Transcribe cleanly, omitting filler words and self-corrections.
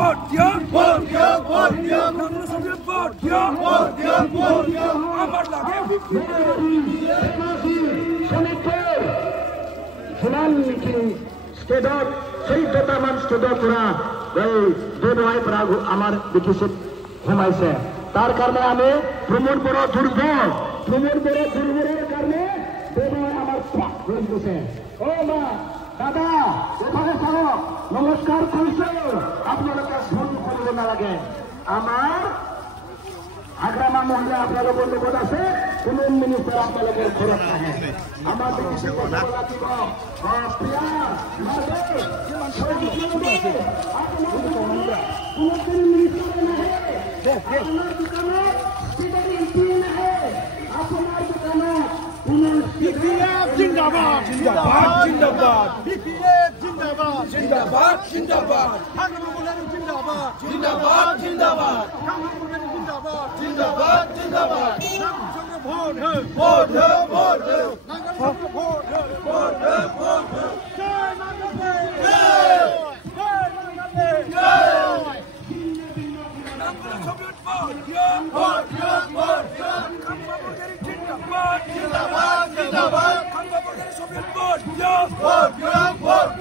vote দিও vote দিও আমাৰ লাগে স্টেডত 14টামান স্টেডৰ পৰা এই দুনহাই পৰা আমাৰ বিকিছিত সোমাইছে তাৰ কাৰণে আমি ভ্ৰমণ বড়ো দুৰ্বল দুৰ্বলৰ কাৰণে দুনহাই আমাৰ পাক কৰি দিছে অ মা দাদা এফালে চাওক নমস্কাৰ কৰিছো আপোনালোকে ভুল কৰিব নালাগে আমাৰ আগ্ৰামা মহিলা আপোনালোকৰ লগত আছে কোনো মিনিষ্টাৰ আপোনালোকৰ ঘৰত আহে আমাৰ দেশে লাগিব জিন্দাবাদ জিন্দাবাদ জিন্দাবাদ বিপিএফ জিন্দাবাদ জিন্দাবাদ জিন্দাবাদ জিন্দাবাদ জিন্দাবাদ জিন্দাবাদ জিন্দাবাদ জিন্দাবাদ ভোট হে ভোট হে ভোট হে ভোট হে ভোট হে ভোট হে জয় নাগবে জয় নাগবে জয় ভোট হে ভোট হে জিন্দাবাদ জিন্দাবাদ জিন্দাবাদ ভোট হে ভোট